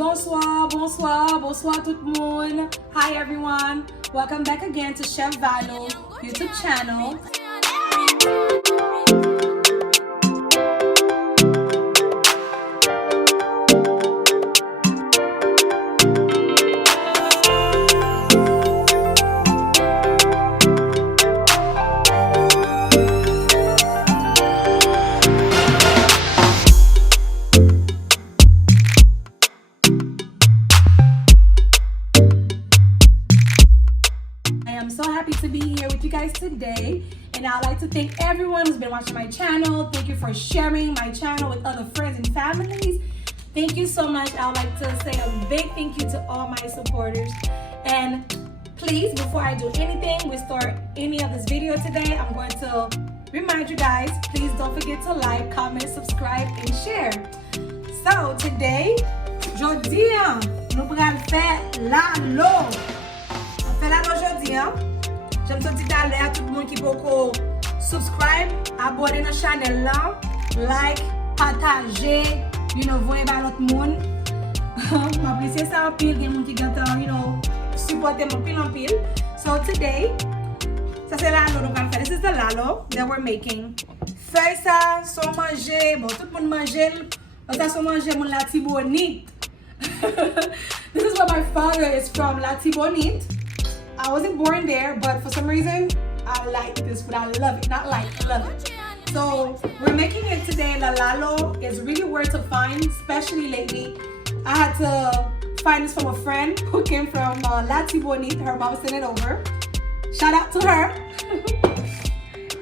Bonsoir, bonsoir, bonsoir tout le monde. Hi everyone. Welcome back again to Chef Valo YouTube channel. To be here with you guys today, and I'd like to thank everyone who's been watching my channel. Thank you for sharing my channel with other friends and families. Thank you so much. I'd like to say a big thank you to all my supporters. And please, before I do anything, we start any of this video today, I'm going to remind you guys, please don't forget to like, comment, subscribe, and share. So today, jodi, nous allons faire lalo. On fait lalo jodi. J'aime ça dire à tout le monde qui peut subscribe, abonner à la chaîne là, like, partager, voyez par l'autre monde. M'apprécier ça en pile, il y a des gens qui gâtent, supporter mon pile en pile. So today, ça c'est lalo donc on fait. This is the lalo that we're making. Fais ça, sans manger, bon tout le monde mange, ça sans manger mon latibonite. This is where my father is from, Latibonite. I wasn't born there, but for some reason, I like this food. I love it. Not like, I love it. So we're making it today. La lalo is really rare to find, especially lately. I had to find this from a friend who came from Latibonite. Her mom sent it over. Shout out to her.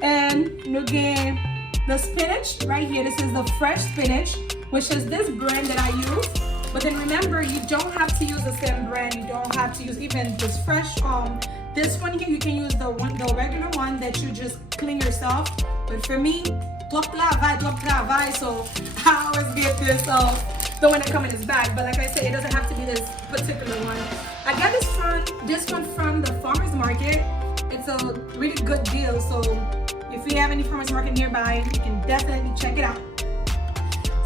And again, the spinach right here. This is the fresh spinach, which is this brand that I use. But then remember, you don't have to use the same brand. You don't have to use even this fresh. This one here, you can use the regular one that you just clean yourself. But for me, trop travail. So I always get this, the one that comes in this bag. But like I said, it doesn't have to be this particular one. I got this one from the farmer's market. It's a really good deal. So if you have any farmer's market nearby, you can definitely check it out.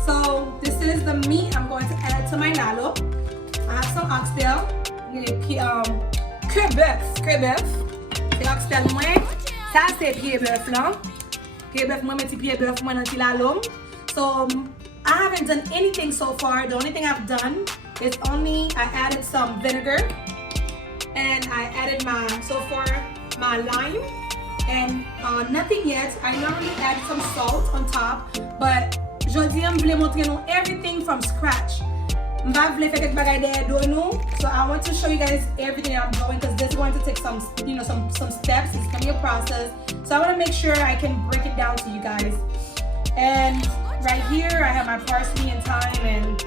So this is the meat I'm going to add to my lalo. I have some oxtail. Creux bœuf. C'est oxtail moins. Ça c'est pied bœuf là. Pied bœuf moi metti pied bœuf moi dans ti lalo. So I haven't done anything so far. The only thing I've done is I added some vinegar and I added my lime and nothing yet. I normally add some salt on top, but Jodi, I'm going to montrer nous everything from scratch. So I want to show you guys everything I'm doing because this is going to take some steps. It's going to be a process. So I want to make sure I can break it down to you guys. And right here, I have my parsley and thyme and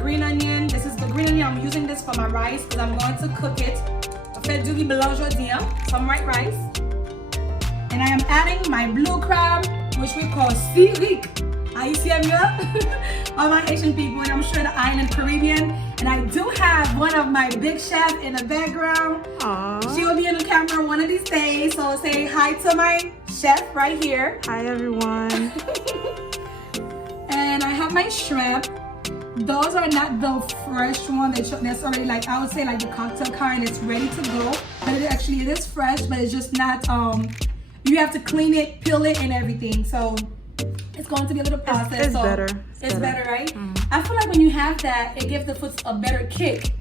green onion. This is the green onion. I'm using this for my rice because I'm going to cook it. I fait du riz blanc jodi, some white rice. And I am adding my blue crab, which we call sirik. All my Asian people, and I'm sure the island Caribbean. And I do have one of my big chefs in the background. Aww. She will be in the camera one of these days. So say hi to my chef right here. Hi everyone. And I have my shrimp. Those are not the fresh one that's already like, I would say like the cocktail kind. It's ready to go. But it is fresh, but it's just not, you have to clean it, peel it and everything. So it's going to be a little process. It's better. It's better, right? I feel like when you have that, it gives the food a better kick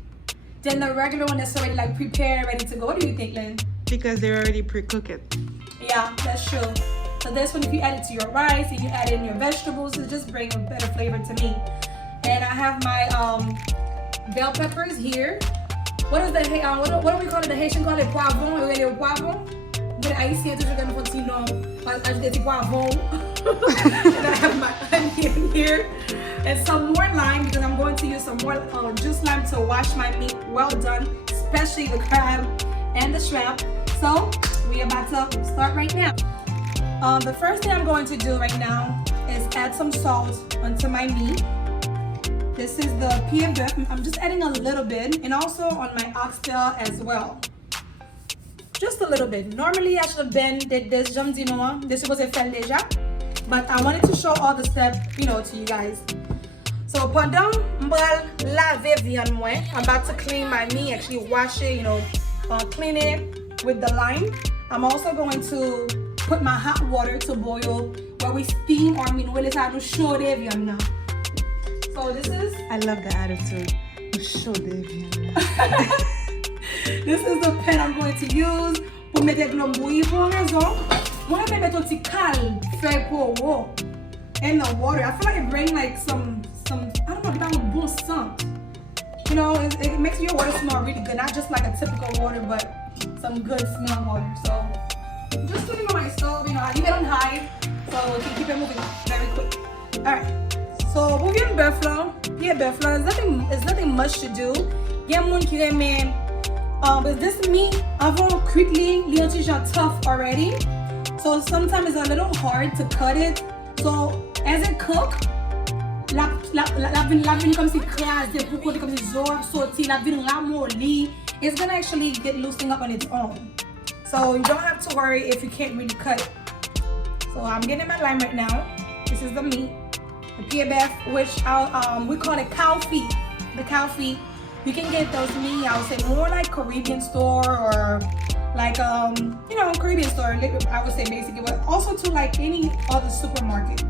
than the regular one that's already like prepared, ready to go. What do you think, Lynn? Because they're already pre-cooked. Yeah, that's true. So this one, if you add it to your rice and you add it in your vegetables, it just brings a better flavor to me. And I have my bell peppers here. What is the what do we call it? The Haitian call it poivron. But Haïtien toujours gonna continuer ajouter des poivrons. And I have my onion here and some more lime because I'm going to use some more juice lime to wash my meat well done, especially the crab and the shrimp. So we're about to start right now. The first thing I'm going to do right now is add some salt onto my meat. This is the pied bœuf. I'm just adding a little bit, and also on my oxtail as well. Just a little bit. Normally I should have did this this was a fait déjà, but I wanted to show all the steps, to you guys. So pendant m'bral laver viande moi. I'm about to clean my meat, actually wash it, you know, clean it with the lime. I'm also going to put my hot water to boil where we steam our meat. So this is... I love the attitude. Show This is the pan I'm going to use pour mettre de l'eau bouillie pour une raison. Moi, je vais mettre un petit calme fait pour l'eau and the water. I feel like it brings like some I don't know, that would bon scent. You know, it makes your water smell really good. Not just like a typical water, but some good smell water. So just putting it on my stove, you know, I leave it on high so we can keep it moving very quick. Alright. So moving buffalo, yeah, buffalo. There's nothing much to do. But this meat, avant quickly, little tough already. So sometimes it's a little hard to cut it. So as it cooks, la vigne comme si crasée, pour comme si zor sauté, la vigne ramolli. It's gonna actually get loosening up on its own. So you don't have to worry if you can't really cut it. So I'm getting my lime right now. This is the meat, the pied beef, which we call it cow feet. The cow feet. You can get those meat, I would say more like Caribbean store or like you know, Caribbean store, I would say basically, but also to like any other supermarket.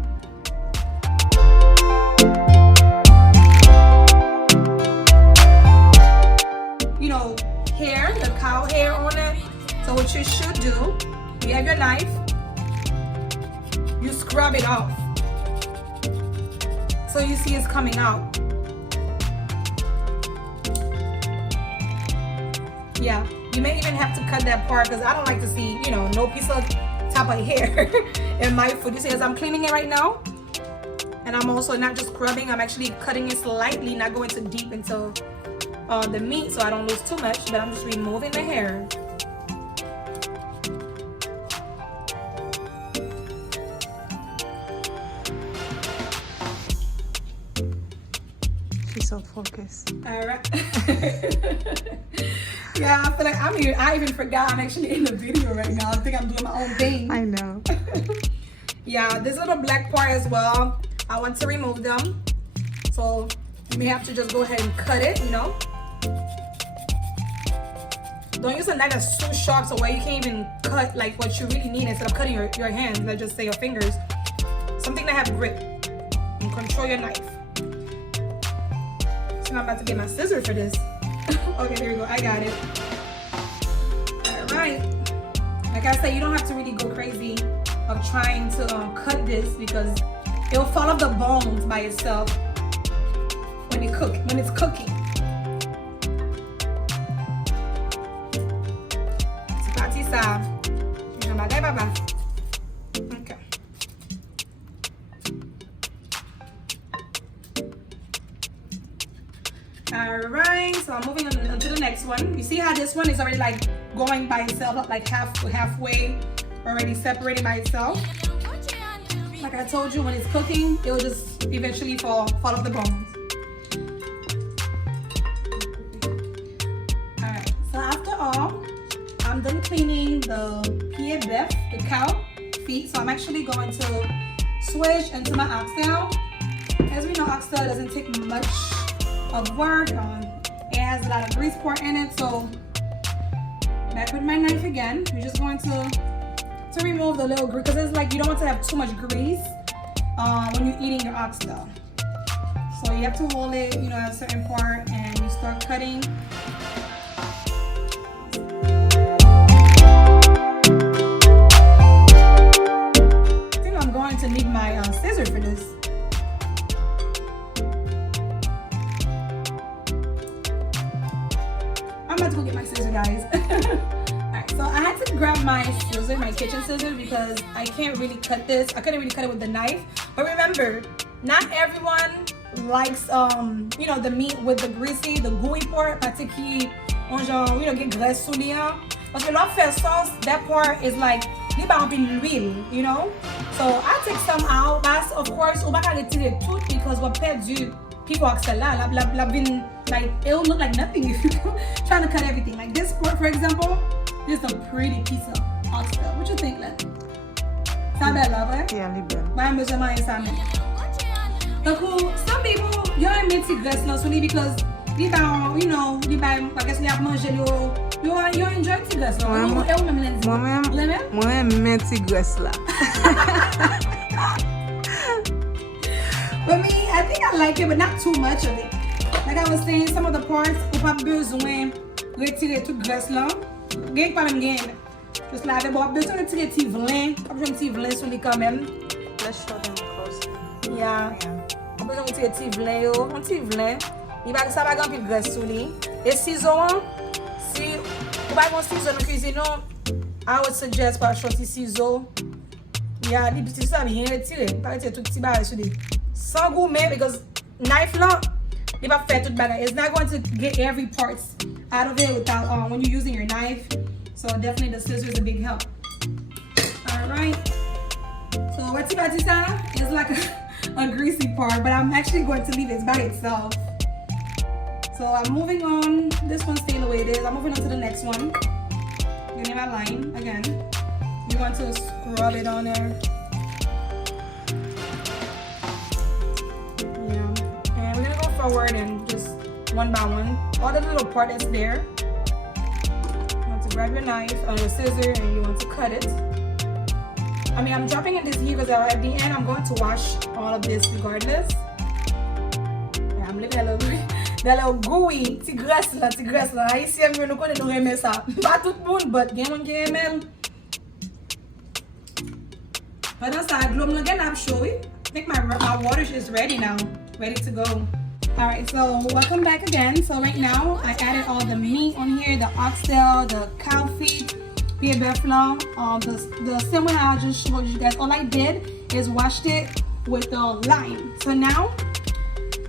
You know, hair, the cow hair on it. So what you should do, you have your knife, you scrub it off. So you see it's coming out. Yeah, you may even have to cut that part because I don't like to see, you know, no piece of top of hair in my food. You see, as I'm cleaning it right now, and I'm also not just scrubbing, I'm actually cutting it slightly, not going too deep into the meat so I don't lose too much, but I'm just removing the hair. She's so focused. All right. Yeah, I feel like I'm here. I even forgot I'm actually in the video right now. I think I'm doing my own thing. I know. Yeah, this little black part as well, I want to remove them. So you may have to just go ahead and cut it, you know. Don't use a knife that's too sharp so where you can't even cut like what you really need instead of cutting your hands, let's just say your fingers. Something that have grip and control your knife. So I'm about to get my scissors for this. Okay, there we go. I got it. All right. Like I said, you don't have to really go crazy of trying to cut this because it'll fall off the bones by itself when it's cooking. C'est parti ça. Okay. Alright, so I'm moving on to the next one. You see how this one is already like going by itself, like halfway already separated by itself. Like I told you, when it's cooking, it'll just eventually fall off the bones. Alright, so after all, I'm done cleaning the pied beef, the cow feet. So I'm actually going to switch into my oxtail. As we know, oxtail doesn't take much of work. It has a lot of grease poured in it. So back with my knife again. We're just going to remove the little grease because it's like you don't want to have too much grease when you're eating your oxtail. So you have to hold it, you know, at a certain part, and you start cutting. I think I'm going to need my scissors for this. I'm about to go get my scissors, guys. Alright, so I had to grab my scissors, my kitchen scissors, because I can't really cut this. I couldn't really cut it with the knife. But remember, not everyone likes you know, the meat with the greasy, the gooey part, particularly on genre, you know, get graisse sous les hanches. Parce que leur fait sauce, that part is like, li ba rempli l'huile, you know? So I take some out, but of course, on va pas retirer tout because on perd du people oxtail là, la bin, like, it'll look like nothing if you're trying to cut everything. Like this part, for example, this is a pretty piece of oxtail. What you think, Len? Ça belle, right? Yeah, libel. But I'm just my son. Donc, some people, you don't make the graisse là, solely because Li ba, you know, li ba, I guess li ap manje yo enjoy tigres la. Mwen men tigres la. But me, I think I like it, but not too much of it. Like I was saying, some of the parts, ou pa bezwen retire tout gres la. Gen pa men gen. Just lave, but bezwen retire ti vlen. Pa bezwen ti vlen sou li kamen. Let's show them close. Yeah. Pa bezwen retire ti vlen yo. On ti vlen. Sa bagan pi gres sou li. E ciseau, si ou bagan ciseau nou cuisine nou, I would suggest pa shoti ciseau. Yeah, li biti sa bien retire. Pa retire tout ti bagay sou li. Sans gourmet, because knife la, li pa fè tout bagay. It's not going to get every part out of it without when you're using your knife. So definitely the scissors is a big help. Alright. So wati bati sa is like a greasy part, but I'm actually going to leave it by itself. So I'm moving on. This one's staying the way it is. I'm moving on to the next one. Give me my line again. You want to scrub it on there. Forward and just one by one. All the little part that's there. You want to grab your knife or your scissor and you want to cut it. I mean, I'm dropping in this here because at the end I'm going to wash all of this regardless. Yeah, I'm leaving that little gooey tigres la. Ici, I'm going to go to reme sa. Pas tout le monde, but gen moun ki remel. Pendant ça, glom la gen ap show. I think my water is ready now. Ready to go. Alright, so welcome back again. So right now, I added all the meat on here, the oxtail, the cow feet, beef flan, the cinnamon I just showed you guys. All I did is washed it with the lime. So now,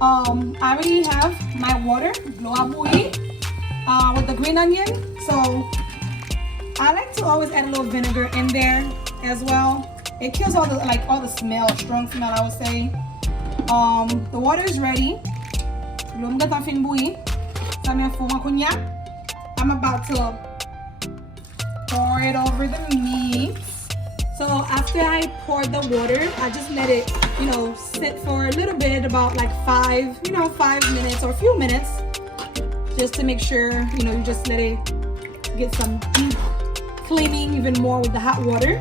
I already have my water, with the green onion. So I like to always add a little vinegar in there as well. It kills all the smell, strong smell I would say. The water is ready. I'm about to pour it over the meat. So after I poured the water, I just let it, sit for a little bit, about like 5 minutes or a few minutes, just to make sure, you just let it get some deep cleaning even more with the hot water.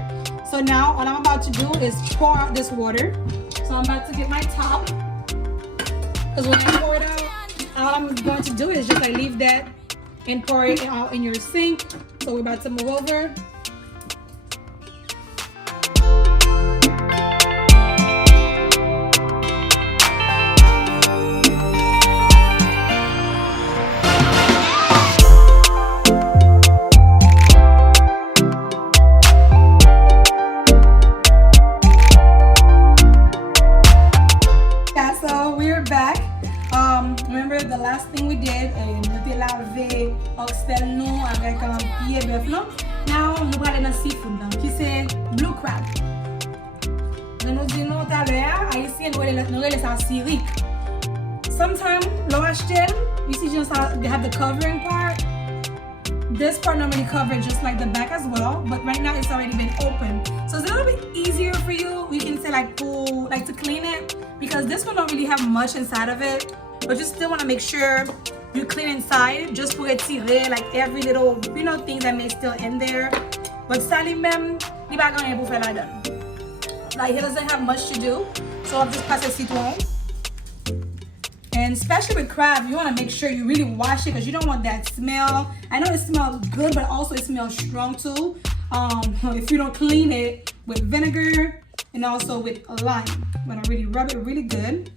So now what I'm about to do is pour out this water. So I'm about to get my top, because when I pour it out, all I'm going to do is just leave that and pour it out in your sink. So we're about to move over. Yeah, so we're back. Remember the last thing we did, nous lavé oxtail nous avec pied bœuf non. Now nous allons dans seafood là, qui c'est blue crab. Nous disons tout à l'heure, haïtien nous relève ça sirik. Sometimes l'on achète, you see just how they have the covering part. This part normally covered just like the back as well, but right now it's already been open. So it's a little bit easier for you. You can say to clean it, because this one don't really have much inside of it. But you still want to make sure you clean inside, just pour tirer like every little, thing that may still in there. But sali même, li ba ganyen pou fè la dan. Like, he doesn't have much to do, so I'll just pass a citron. And especially with crab, you want to make sure you really wash it, because you don't want that smell. I know it smells good, but also it smells strong too. If you don't clean it with vinegar and also with a lime. I'm gonna really rub it really good.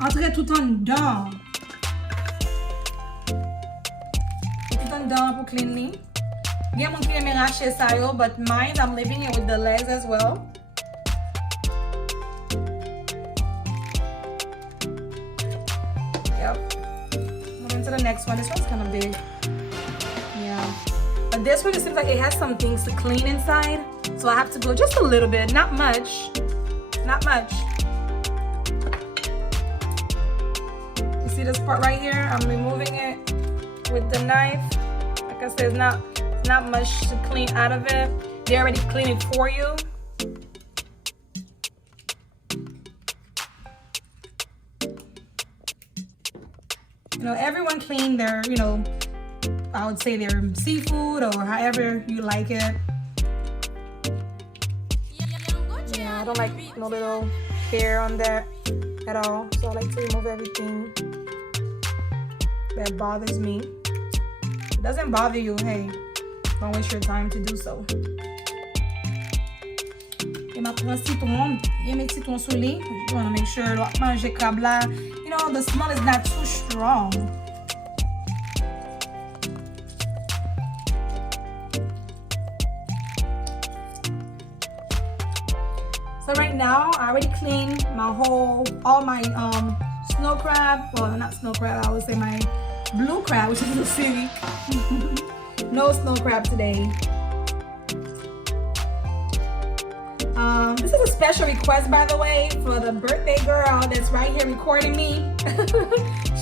Entre tout en dedans. Tout en dedans pour cleanly. Bien mon qui aime racher ça yo, but mine I'm leaving it with the legs as well. Yep. Moving to the next one. This one's kind of big. Yeah. But this one, it seems like it has some things to clean inside. So I have to go just a little bit, not much. Not much. You see this part right here? I'm removing it with the knife. Like I said, it's not much to clean out of it. They already clean it for you. You know, everyone clean their, you know, I would say their seafood or however you like it. Yeah, I don't like no little hair on there at all. So I like to remove everything that bothers me. If it doesn't bother you, hey, don't waste your time to do so. Et ma prends citron, et mes citrons sous lit. You want to make sure to manger crabe là. You know, the smell is not too strong. So right now, I already cleaned all my snow crab. Well, not snow crab, I would say my blue crab, which is acidic. No snow crab today. This is a special request, by the way, for the birthday girl that's right here recording me,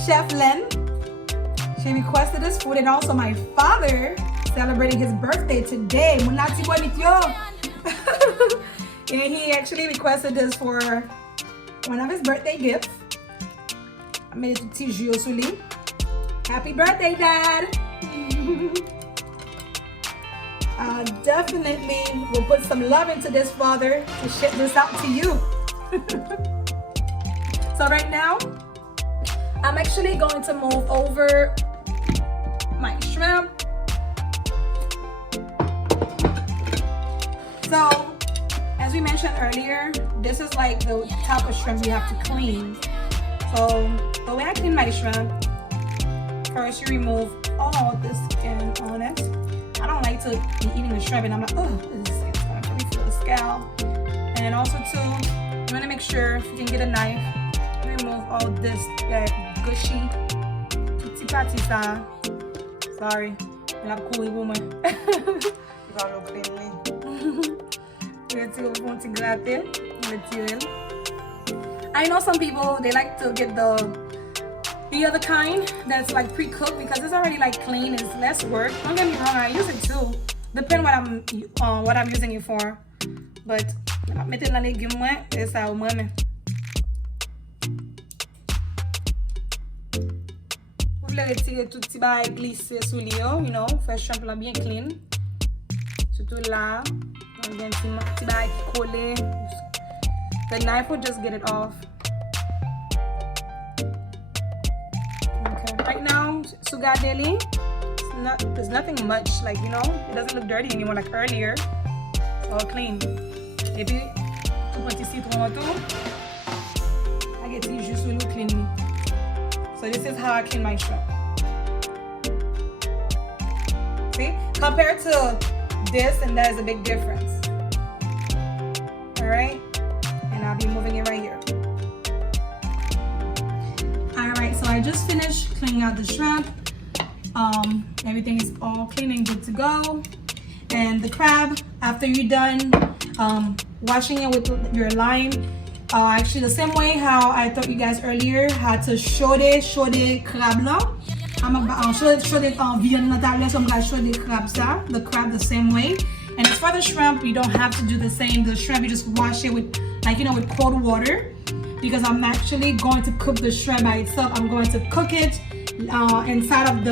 Chef Len. She requested this food, and also my father celebrating his birthday today. Munati bonityo. And he actually requested this for one of his birthday gifts. I made it to Tijio Suli. Happy birthday, Dad! Definitely will put some love into this, Father, to ship this out to you. So right now, I'm actually going to move over my shrimp. So, as we mentioned earlier, this is like the type of shrimp we have to clean. So the way I clean my shrimp, first you remove all the skin on it. I don't like to be eating the shrimp and I'm like, oh, this is going to feel the scalp. And also too, you want to make sure if you can get a knife, you remove all this, that gushy, tutti patti side. Sorry, I'm not cool woman. Galo cleanly. I know some people, they like to get the other kind that's like pre-cooked because it's already like clean. It's less work. Don't get me wrong, I use it too. Depend what I'm using it for. But mettez dans les légumes, c'est ça au moins. Vous voulez retirer tout petit bail glissé sous l'eau, you know, faire shrimp là bien clean. Surtout là. The knife will just get it off. Okay. Right now, sugadeli, there's nothing much, like, you know, it doesn't look dirty anymore like earlier. It's all clean. Maybe tout petit citron too. I get to use really cleanly. So this is how I clean my shrimp. See, compared to this and that is a big difference. Alright, and I'll be moving it right here. Alright, so I just finished cleaning out the shrimp. Everything is all clean and good to go. And the crab, after you're done washing it with your lime, actually the same way how I taught you guys earlier how to shode crab là. I'm about shode viande natale, so I'm gonna show the crab the same way. And as for the shrimp, you don't have to do the same. The shrimp, you just wash it with, like, you know, with cold water, because I'm actually going to cook the shrimp by itself. I'm going to cook it inside of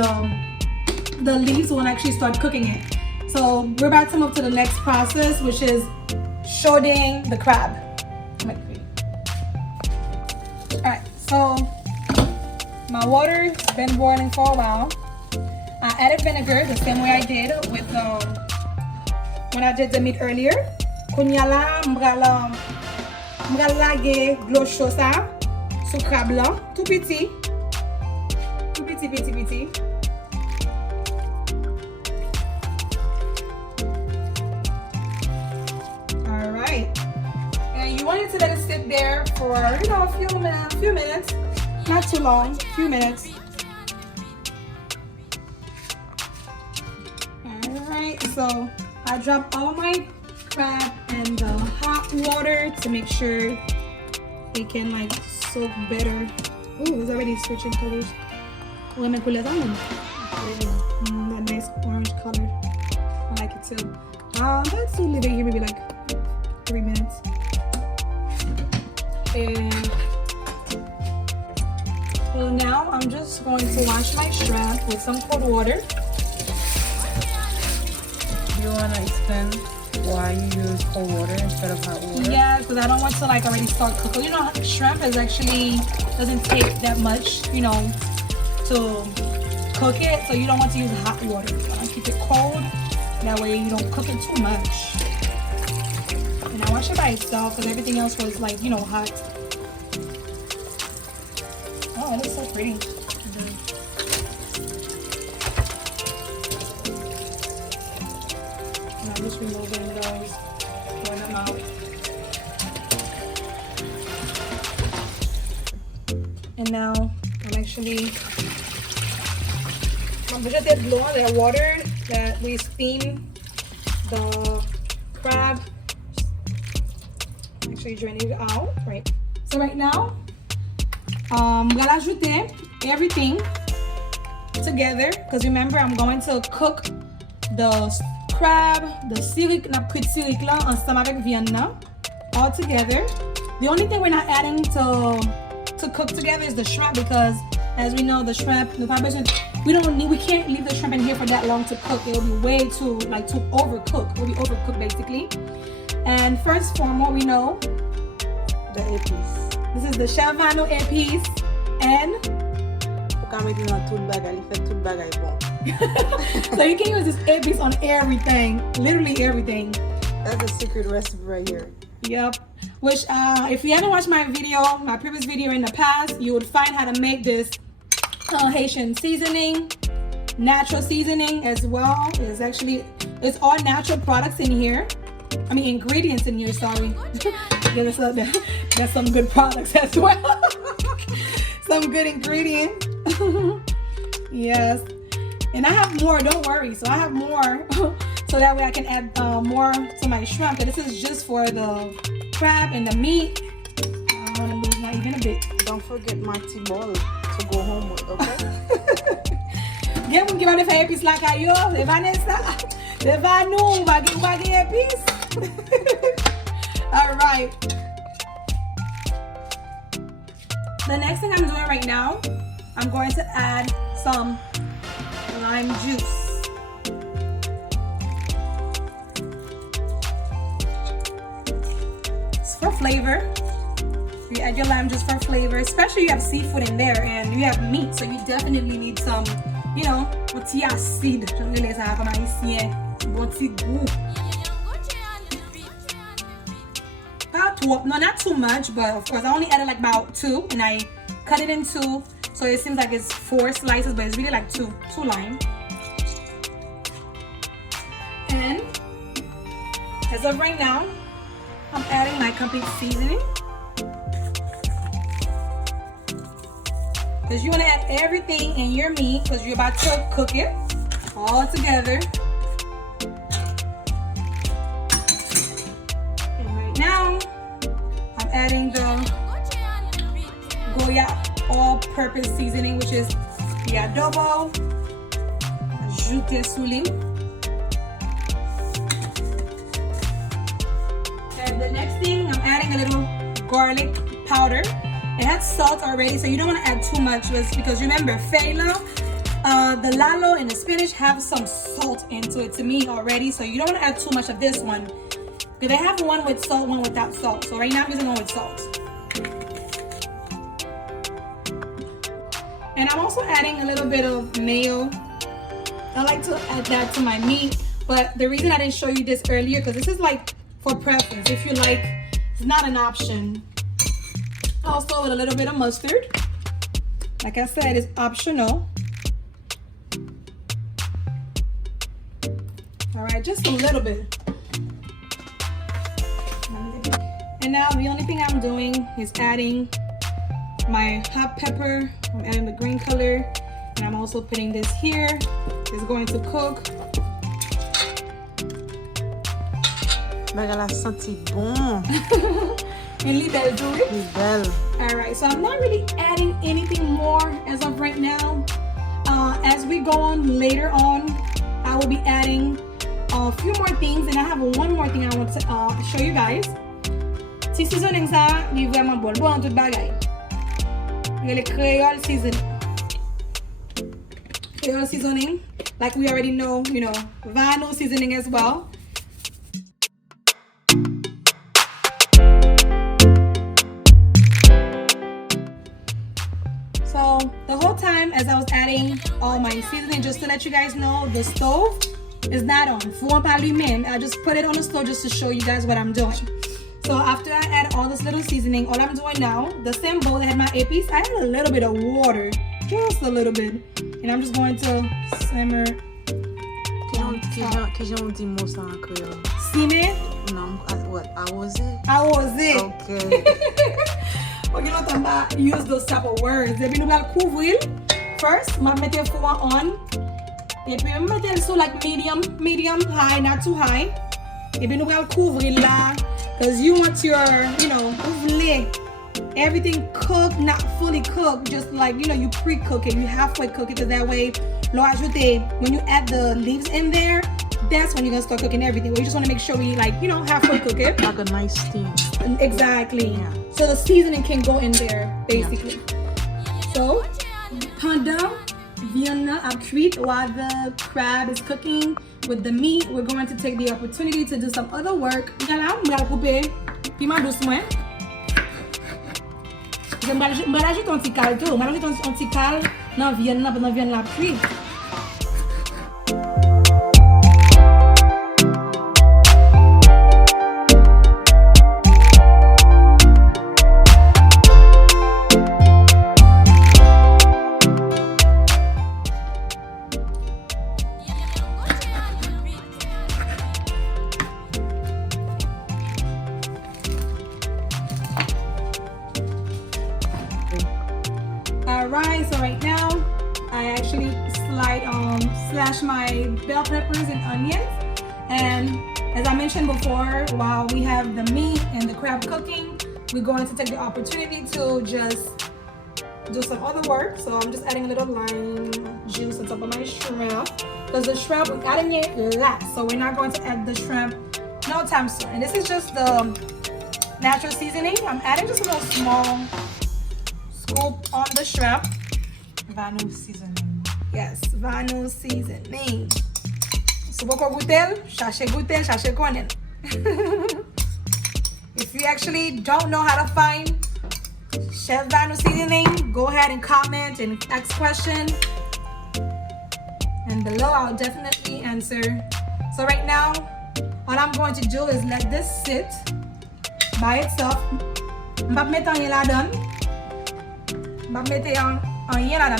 the leaves when I actually start cooking it. So we're about to move to the next process, which is shoding the crab. All right, so my water's been boiling for a while. I added vinegar the same way I did with when I did the meat earlier. Kunyala m'bral lage glo chaud ça sous crabe là, tout petit. All right. And you wanted to let it sit there for, you know, a few minutes. Not too long, a few minutes. Alright, so I dropped all my crab in the hot water to make sure it can like soak better. Ooh, it's already switching colors. That nice orange color. I like it too. Let's leave it here maybe like 3 minutes. And So now I'm just going to wash my shrimp with some cold water. You want to explain why you use cold water instead of hot water? Yeah, because I don't want to like already start cooking. You know, shrimp is actually doesn't take that much, you know, to cook it. So you don't want to use hot water. You want to keep it cold. That way you don't cook it too much. And I wash it by itself because everything else was like, you know, hot. Oh, it looks so pretty. And I'm just removing those, throwing them out. And now I'm actually, just that blow that water that we steam the crab. Actually drain it out, right? So right now, I'm gonna ajouter everything together because remember I'm going to cook the crab, the sirik, na cuit sirik là ensemble avec viande là, all together. The only thing we're not adding to cook together is the shrimp because as we know the shrimp, we can't leave the shrimp in here for that long to cook. It'll be way too overcooked. It'll be overcooked basically. And first foremost, we know the Epice. This is the Chavano Epice and so you can use this Epice on everything, literally everything. That's a secret recipe right here. Yep. Which if you haven't watched my previous video in the past, you would find how to make this Haitian seasoning, natural seasoning as well. It's all natural products in here. I mean ingredients in here, sorry. Yeah, that's some good products as well. Some good ingredients. Yes. And I have more, don't worry. So I have more. So that way I can add more to my shrimp. But this is just for the crab and the meat. I don't want to lose not even a bit. Don't forget my T-ball to go home with, okay? Get one give out the Epice like I yo, the Vanessa. The Vanu, Maggi Epice. All right. The next thing I'm doing right now, I'm going to add some lime juice. It's for flavor. You add your lime juice for flavor, especially you have seafood in there and you have meat, so you definitely need some, you know, petit acide. Je vais laisser ça comme haïtien, bon petit goût. No, not too much, but of course I only added like about 2 and I cut it in 2, so it seems like it's 4 slices, but it's really like 2 lime. And as of right now, I'm adding my complete seasoning because you want to add everything in your meat because you're about to cook it all together. And right now adding the Goya all-purpose seasoning, which is the Adobo, Ajouter Souli. And the next thing, I'm adding a little garlic powder. It has salt already, so you don't want to add too much because remember, Fela, the Lalo and the spinach have some salt into it to me already, so you don't want to add too much of this one. They have one with salt, one without salt. So right now I'm using one with salt. And I'm also adding a little bit of mayo. I like to add that to my meat. But the reason I didn't show you this earlier, because this is like for preference. If you like, it's not an option. Also with a little bit of mustard. Like I said, it's optional. All right, just a little bit. And now the only thing I'm doing is adding my hot pepper. I'm adding the green color, and I'm also putting this here. It's going to cook. Magala senti bon. Really belle, Julie? It's belle. All right, so I'm not really adding anything more as of right now. As we go on later on, I will be adding a few more things, and I have one more thing I want to show you guys. Si seasoning ça, li vraiment bon, bon tout bagay. Really Creole seasoning. Creole seasoning, like we already know, you know, vinyl seasoning as well. So the whole time as I was adding all my seasoning, just to let you guys know, the stove is not on. I just put it on the stove just to show you guys what I'm doing. So after I add all this little seasoning, all I'm doing now, the same bowl that had my Epice, I add a little bit of water, just a little bit, and I'm just going to simmer. Simmer? No, what? I was it? Okay. Well, you know what I'm about, use those type of words. If you want to couvrir, first, I'm going to put on. Et puis, I'm going to so like medium high, not too high. Et puis, I'm going to couvrir là. Because you want your, you know, everything cooked, not fully cooked, just like, you know, you pre-cook it, you halfway cook it, so that way, when you add the leaves in there, that's when you're gonna start cooking everything. We just want to make sure we, like, you know, halfway cook it. Like a nice steam. Exactly. Yeah. So the seasoning can go in there, basically. Yeah. So, pendant viande à cuire while the crab is cooking with the meat, we're going to take the opportunity to do some other work. I'm going to couper piment doucement. Je vais ajouter un petit cal tout. Je vais ajouter un petit cal dans la viande pendant la viande la cuire. Alright, so right now I actually slash my bell peppers and onions, and as I mentioned before, while we have the meat and the crab cooking, we're going to take the opportunity to just do some other work. So I'm just adding a little lime juice on top of my shrimp, because the shrimp we're adding it last, so we're not going to add the shrimp no time soon. And this is just the natural seasoning. I'm adding just a little small scoop on the shrimp. Vinyl seasoning. Yes, vinyl seasoning. So boko goutel, sachet konen. If you actually don't know how to find Chef Vinyl seasoning, go ahead and comment and ask questions. And below I'll definitely answer. So right now, all I'm going to do is let this sit by itself. I'm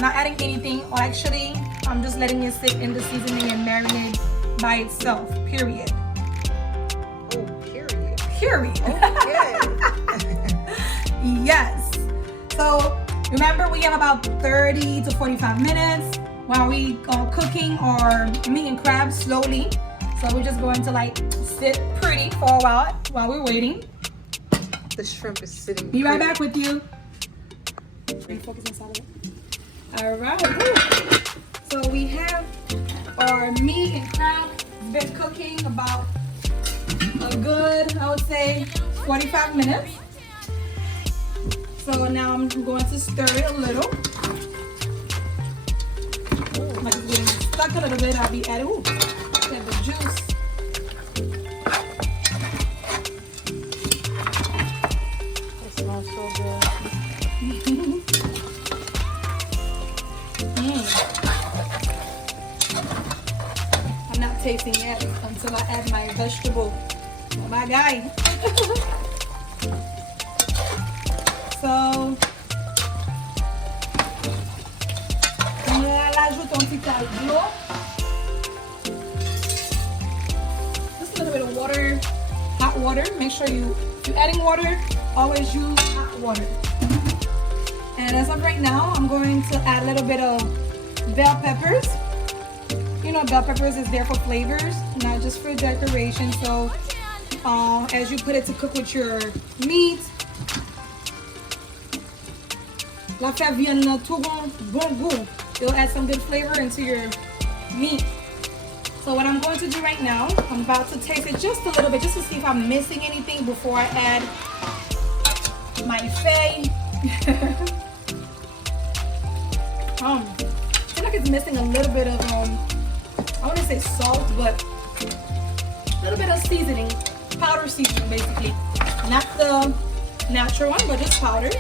not adding anything, or actually I'm just letting it sit in the seasoning and marinate by itself, period. Oh, period. Period. Okay. Yes. So remember, we have about 30 to 45 minutes while we are cooking our meat and crab slowly. So we're just going to like sit pretty for a while we're waiting. The shrimp is sitting. Be right back with you. Focus inside of it. All right. So we have our meat and crab. It's been cooking about a good, I would say, 45 minutes. So now I'm going to stir it a little. Like it's getting stuck a little bit. I'll be adding add the juice. It smells so good. I'm not tasting it until I add my vegetable. Oh my guy. So, j'ajoute un petit caldo. Just a little bit of water, hot water. Make sure if you're adding water, always use hot water. And as of right now, I'm going to add a little bit of bell peppers. You know, bell peppers is there for flavors, not just for decoration. So as you put it to cook with your meat, la faire viande tout bon goût. It'll add some good flavor into your meat. So what I'm going to do right now, I'm about to taste it just a little bit, just to see if I'm missing anything before I add my fay. I feel like it's missing a little bit of I wouldn't say salt, but a little bit of seasoning, powder seasoning basically. Not the natural one, but just powder.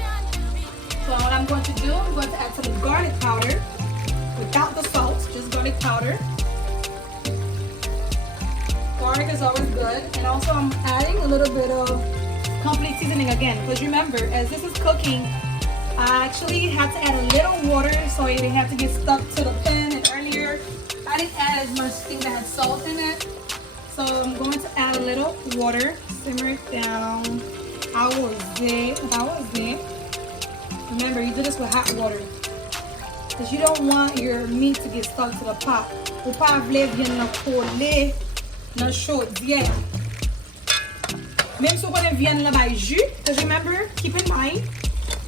So what I'm going to do, I'm going to add some garlic powder without the salt, just garlic powder. Garlic is always good. And also I'm adding a little bit of complete seasoning again, because remember, as this is cooking, I actually had to add a little water so it didn't have to get stuck to the pan. And earlier I didn't add as much things that had salt in it, so I'm going to add a little water, simmer it down. How was it? Remember, you do this with hot water because you don't want your meat to get stuck to the pot. Ou pas vle vien nan kole nan chaudière. Même si vous vient là by jus, because remember, keep in mind,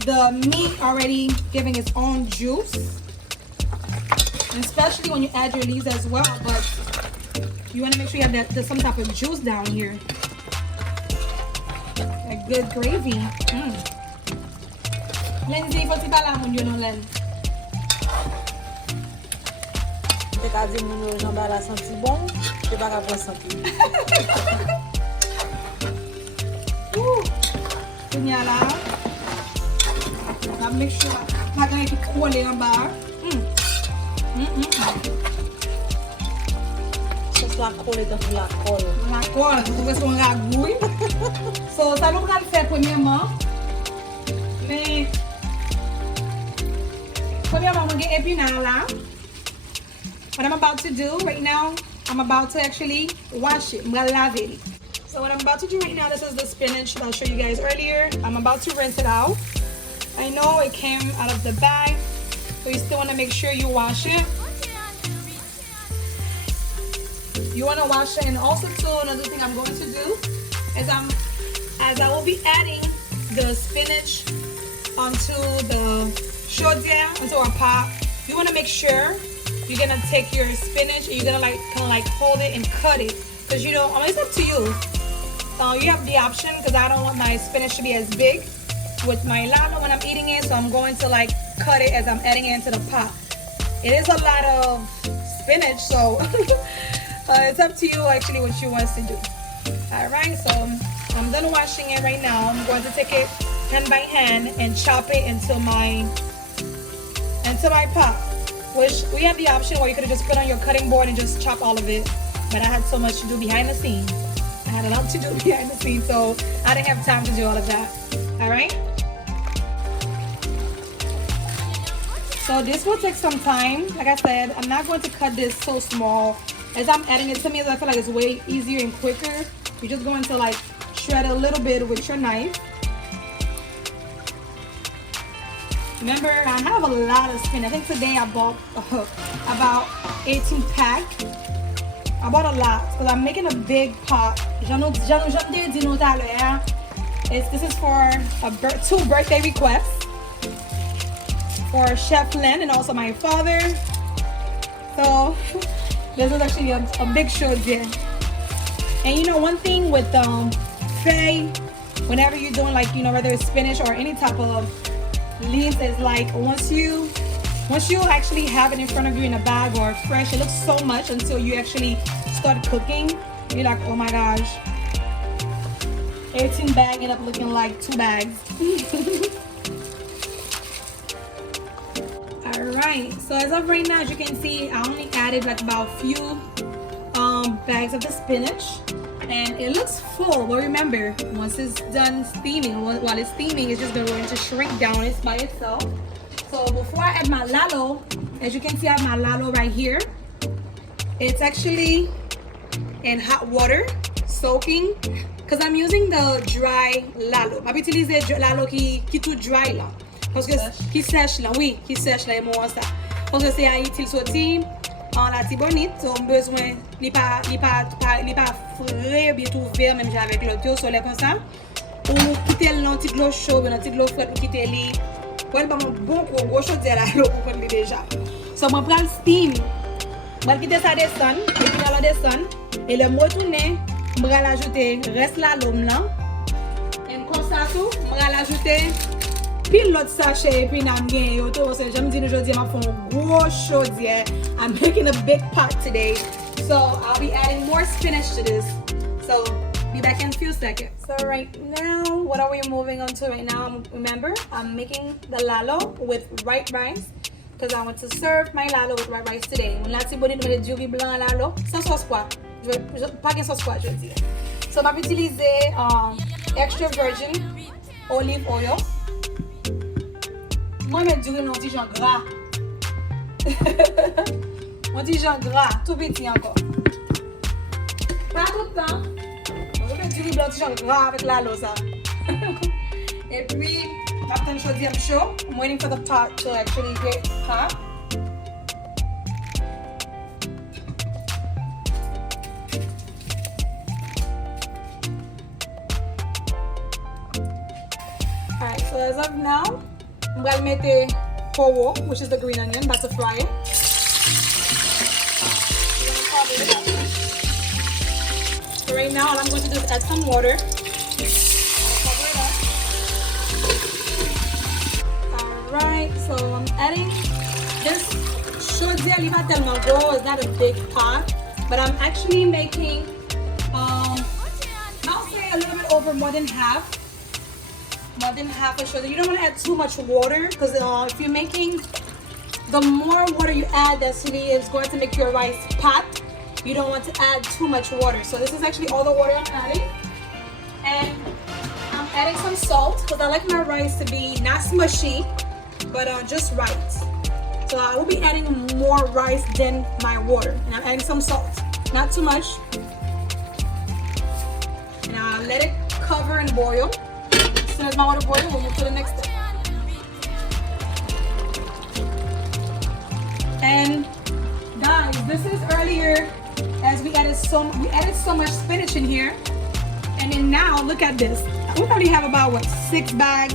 the meat already giving its own juice, and especially when you add your leaves as well. But you want to make sure you have there's some type of juice down here. A good gravy. Lindsay, faut-il pas la moun yo non len? Te ka di moun yo jamba la senti bon, te pa ka pon senti. Kounya la. Na make sure pa gan ki kole an ba. Sos la kole te pou la kol. La kol, pou son ragouille. So, ça nous va le faire premièrement. Mais premièrement, on va get épinards là. What I'm about to do right now, I'm about to actually wash it. I'm gonna lave it. So what I'm about to do right now, this is the spinach that I showed you guys earlier. I'm about to rinse it out. I know it came out of the bag, but you still want to make sure you wash it. You want to wash it, and also too, another thing I'm going to do is as I will be adding the spinach onto the chaudière, onto our pot. You want to make sure you're gonna take your spinach and you're gonna kind of like hold it and cut it, because you know, it's up to you. You have the option, because I don't want my spinach to be as big with my lalo when I'm eating it, so I'm going to like cut it as I'm adding it into the pot. It is a lot of spinach, so it's up to you actually what you want us to do. All right, so I'm done washing it right now. I'm going to take it hand by hand and chop it into my pot. Which we have the option where you could have just put on your cutting board and just chop all of it, but I had so much to do behind the scenes. I had a lot to do behind the scenes, so I didn't have time to do all of that. All right. So this will take some time. Like I said, I'm not going to cut this so small. As I'm adding it to me, I feel like it's way easier and quicker. You're just going to like shred a little bit with your knife. Remember, I have a lot of spinach. I think today I bought about 18 pack. I bought a lot because I'm making a big pot. This is for 2 birthday requests for Chef Len and also my father. So this is actually a big show there. And you know, one thing with Faye, whenever you're doing like, you know, whether it's spinach or any type of leaves, is like once you actually have it in front of you in a bag or fresh, it looks so much until you actually start cooking. You're like, oh my gosh, 18 bag end up looking like 2 bags. All right, so as of right now, as you can see, I only added like about a few bags of the spinach, and it looks full. But remember, once it's done steaming, while it's steaming, it's just going to shrink down by itself. So before I add my lalo, as you can see, I have my lalo right here. It's actually in hot water, soaking, because I'm using the dry lalo. Je vais utiliser le lalo qui tout dry là. Parce que qui sèche là, oui, qui sèche là, et moi ça. Parce que c'est Haïti le sorti en la tibonite, on a besoin, il pas frais, bien tout ouvert, même avec le thé au soleil comme ça. Ou quitter le petit de l'eau chaude, le petit de l'eau froide, ou quitter les. Pour elle, bon gros chose de la l'eau pour prendre déjà. So, je prends le steam. Je vais quitter ça descendre, et puis là, descendre. Et le retourner, je vais ajouter reste la l'eau là. Et comme ça, tout, je vais ajouter pile l'autre sachet et puis n'a gen yo to so j'aime dire aujourd'hui m'a fait un gros chaudière. I'm making a big pot today. So I'll be adding more spinach to this. So be back in a few seconds. So right now, what are we moving on to right now? Remember, I'm making the lalo with white rice because I want to serve my lalo with white rice today. Mon lati bonne de du riz blanc lalo, sans sauce quoi. Pas de sauce quoi, je veux dire. So je vais utiliser extra virgin olive oil. Moi, je vais du riz non petit genre gras. On dit genre gras, tout petit encore. Pas tout le temps. On va mettre du riz blanc genre gras avec l'alo ça. Et puis, after the chaudière chaud, I'm waiting for the pot to actually get hot. Alright, so as of now, I'm going to make the powo, which is the green onion, about to fry it. So right now, all I'm going to do is add some water. Alright, so I'm adding this chaudière li va tellement gros, it's not a big pot, but I'm actually making, I'll say a little bit over more than half a chaudière. You don't want to add too much water because if you're making, the more water you add, that's really is going to make your rice pot. You don't want to add too much water. So this is actually all the water I'm adding. And I'm adding some salt because I like my rice to be not smushy, but just right. So I will be adding more rice than my water. And I'm adding some salt, not too much. And I'll let it cover and boil. As soon as my water boils, we'll move to the next step. And guys, this is earlier as we added so much spinach in here. And then now look at this. We probably have about what, 6 bags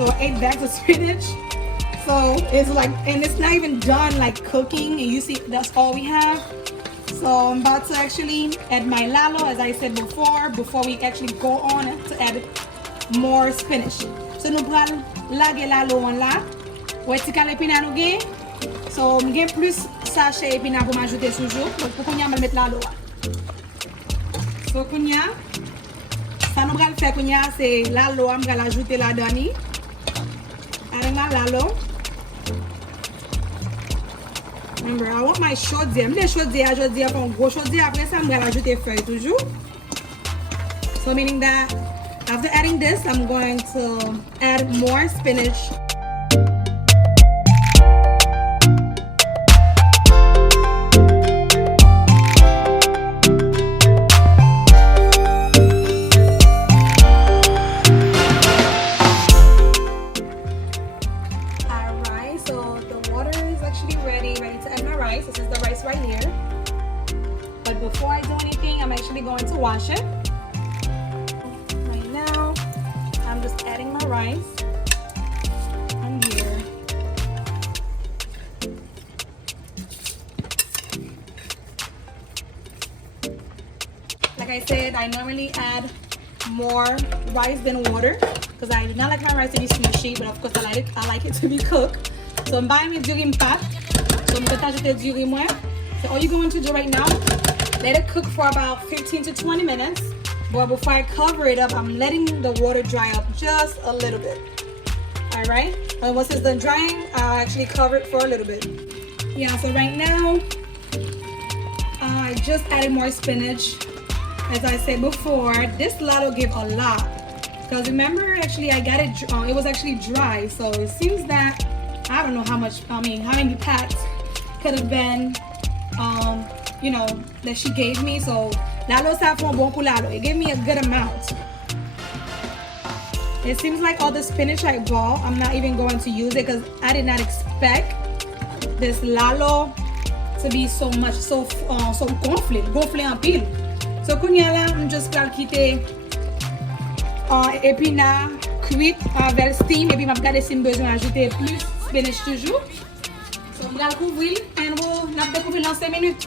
or 8 bags of spinach. So it's like, and it's not even done like cooking, and you see that's all we have. So I'm about to actually add my lalo, as I said before we actually go on to add more spinach. So nous pral lage lalo on là. Ou est-ce que l'épina nous gagne? So I'm getting plus sachet épina pour m'ajouter toujours. Donc pour qu'on y a mettre lalo. So qu'on y a, ça nous pral faire qu'on y a c'est lalo, on va l'ajouter là-dedans. Adding my lalo. Remember, I want my chaudière. Je chaudière pour un gros chaudière. Après ça, je vais ajouter feuille toujours. So meaning that after adding this, I'm going to add more spinach. Alright, so the water is actually ready to add my rice. This is the rice right here. But before I do anything, I'm actually going to wash it. I'm just adding my rice on here. Like I said, I normally add more rice than water because I do not like my rice to be smushy, but of course I like it to be cooked. So I'm buying me du riz pat. So I'm going to ajouter du riz moins. So all you're going to do right now, let it cook for about 15 to 20 minutes. But before I cover it up, I'm letting the water dry up just a little bit. Alright? And once it's done drying, I'll actually cover it for a little bit. Yeah, so right now, I just added more spinach. As I said before, this lalo gave a lot. Because remember, actually, I got it, it was actually dry. So it seems that, I don't know how many packs could have been, you know, that she gave me. So lalo sa fon bon pour lalo. It gave me a good amount. It seems like all the spinach I bought, I'm not even going to use it because I did not expect this lalo to be so gonflé en pile. So kounya la, I'm just going to quitter épinards cuit avec steam et puis m'a gardé si besoin ajouter plus spinach toujours. So I'm going to couvrir and we'll not découvrir dans 5 minutes.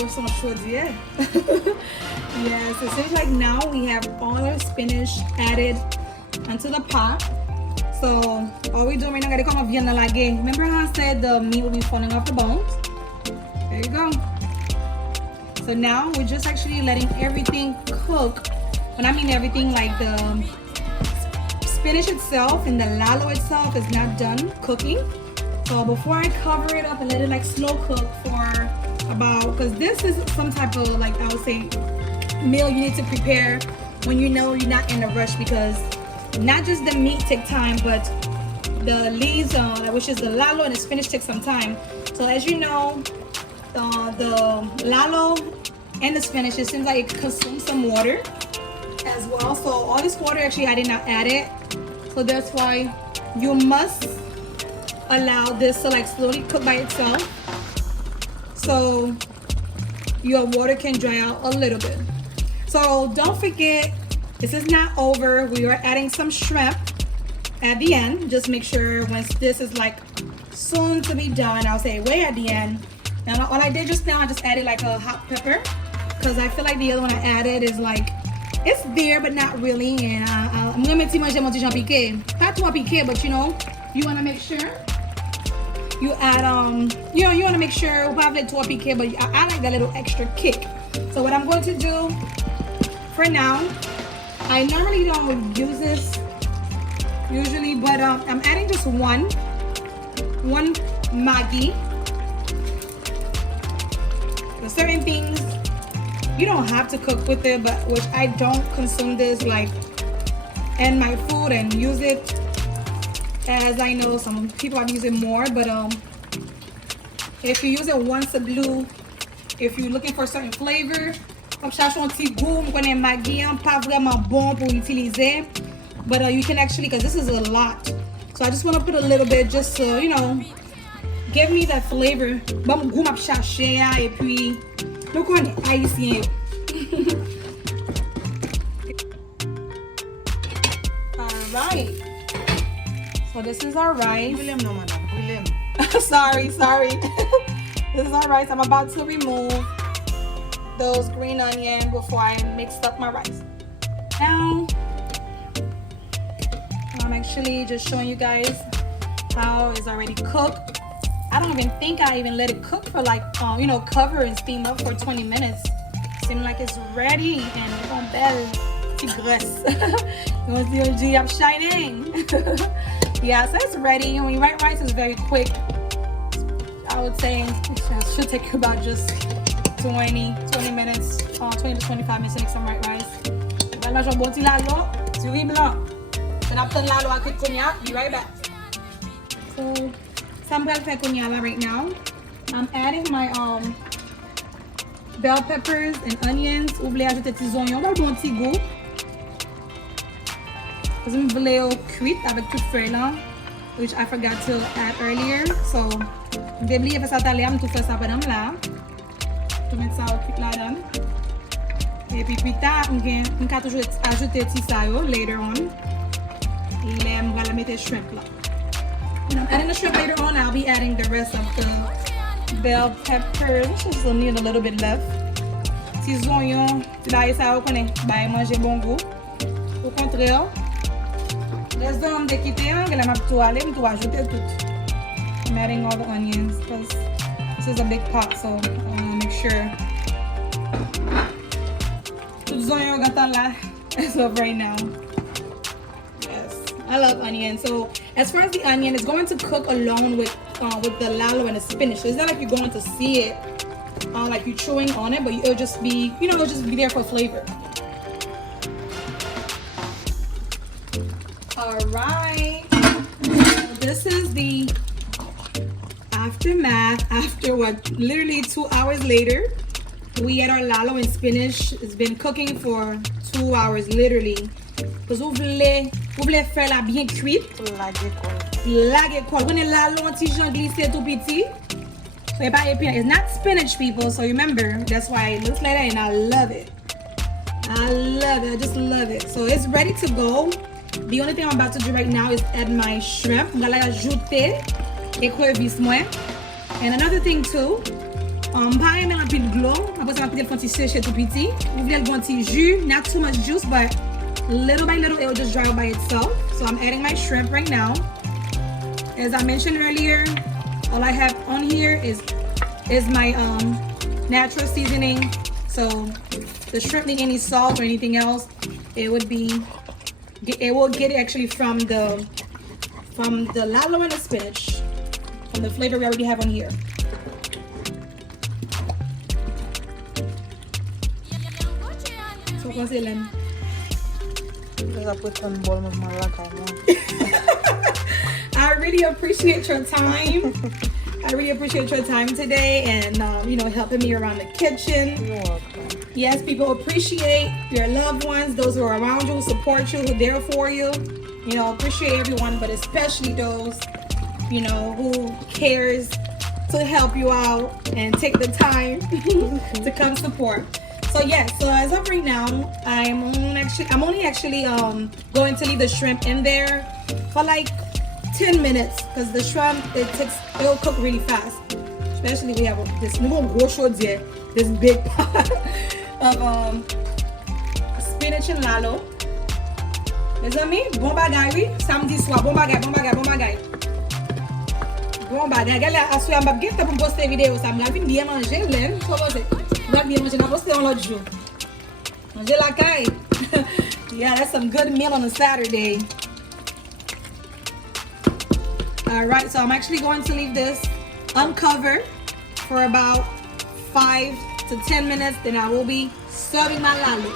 Poisson chaudier. Yes, it seems like now we have all our spinach added onto the pot. So all we're doing right now, gotta come up vianda lage. Remember how I said the meat will be falling off the bones? There you go. So now we're just actually letting everything cook. When I mean everything, like the spinach itself and the lalo itself is not done cooking. So before I cover it up and let it like slow cook for about, because this is some type of like, I would say, meal you need to prepare when you know you're not in a rush, because not just the meat take time, but the leaves, which is the lalo and the spinach, take some time. So as you know, the lalo and the spinach, it seems like it consumes some water as well. So all this water actually I did not add it. So that's why you must allow this to like slowly cook by itself, so your water can dry out a little bit. So don't forget, this is not over. We are adding some shrimp at the end. Just make sure once this is like soon to be done, I'll say way at the end. Now all I did just now, I just added like a hot pepper, because I feel like the other one I added is like, it's there but not really. And I'm gonna make manger mon petit piqué. Pas trop piqué, but you know, you wanna make sure you add you know, you wanna make sure probably trop piqué, but I like that little extra kick. So what I'm going to do for now, I normally don't use this usually, but I'm adding just one Maggi. For certain things you don't have to cook with it, but which I don't consume this like in my food and use it, as I know some people are using more. But if you use it once a blue, if you're looking for a certain flavor, comme cherche un petit goût, on connaît Maggi, pas vraiment bon pour utiliser, but you can actually, because this is a lot, so I just want to put a little bit just to, you know, give me that flavor. Bon goût m'a cherché, et puis donc on est haïtien. Alright, so this is our rice. sorry This is our rice. I'm about to remove those green onion before I mix up my rice. Now I'm actually just showing you guys how it's already cooked. I don't even think I even let it cook for like, you know, cover and steam up for 20 minutes. Seems like it's ready and it's on belle tigresse. You want to see I'm shining. Yeah, so it's ready. When you write rice, it's very quick. I would say it should take you about just 20 minutes, 20 to 25 minutes to make some white rice. Là, j'ai un bon petit lalo, du riz blanc. Then after lalo, I cook cognac. Be right back. So, I'm gonna make cognac right now. I'm adding my bell peppers and onions. Oubliez ajouter petits oignons, un bon petit goût. Parce que je voulais cuite avec toute feuille là, which I forgot to add earlier. So, je vais oublier faire ça tout à l'heure, je vais faire ça pendant là. Je vais mettre ça au cuite là-dedans. Et puis plus tard, on peut toujours ajouter petit ça later on. Et on va mettre shrimp là. When I'm adding the shrimp later on, I'll be adding the rest of the bell peppers. Just need a little bit left. Petits oignons, là ça on connaît, bah manger bon goût. Au contraire, les hommes de quitter, que la m'a tout aller, me tout ajouter tout. I'm adding all the onions because this is a big pot, so I want to make sure. Tous les oignons gâteaux là, as of right now. I love onion. So as far as the onion, it's going to cook along with the lalo and the spinach. So it's not like you're going to see it like you're chewing on it, but it'll just be, you know, it'll just be there for flavor. All right. So this is the aftermath after what, literally 2 hours later. We had our lalo and spinach. It's been cooking for 2 hours, literally. Because vous voulez faire la bien cuite. Laguer quoi. When la lontijan glissé tout petit. It's not spinach, people. So remember, that's why it looks like that, and I love it. I love it. I just love it. So it's ready to go. The only thing I'm about to do right now is add my shrimp. I'm gonna ajouter écrevisses moi. And another thing too, Pareil, mais un peu de l'eau. Après, ça va peut-être faire un petit séché tout petit. Vous voulez un petit jus, not too much juice, but little by little, it will just dry out by itself. So I'm adding my shrimp right now. As I mentioned earlier, all I have on here is my natural seasoning. So the shrimp need any salt or anything else, it will get it actually from the lalo and the spinach, from the flavor we already have on here. So what's it, Len? Because I put some ball of Malacca. I really appreciate your time. I really appreciate your time today and you know, helping me around the kitchen. You're welcome. Yes, people appreciate your loved ones, those who are around you, who support you, who are there for you. You know, appreciate everyone, but especially those, you know, who cares to help you out and take the time to come support. So yes, so as of right now, I'm only actually going to leave the shrimp in there for like 10 minutes because the shrimp it'll cook really fast. Especially we have this big pot of spinach and lalo. Mes amis, bon bagay oui, samedi soir, bon bagay. Bon bagay, gale aswe am bab gen ta pou poster vidéo ça me la vin bien manger len, so c'est. Va bien manger, na poster un l'autre jour. Manger la caille. Yeah, that's some good meal on a Saturday. Alright, so I'm actually going to leave this uncovered for about 5 to 10 minutes, then I will be serving my lalo.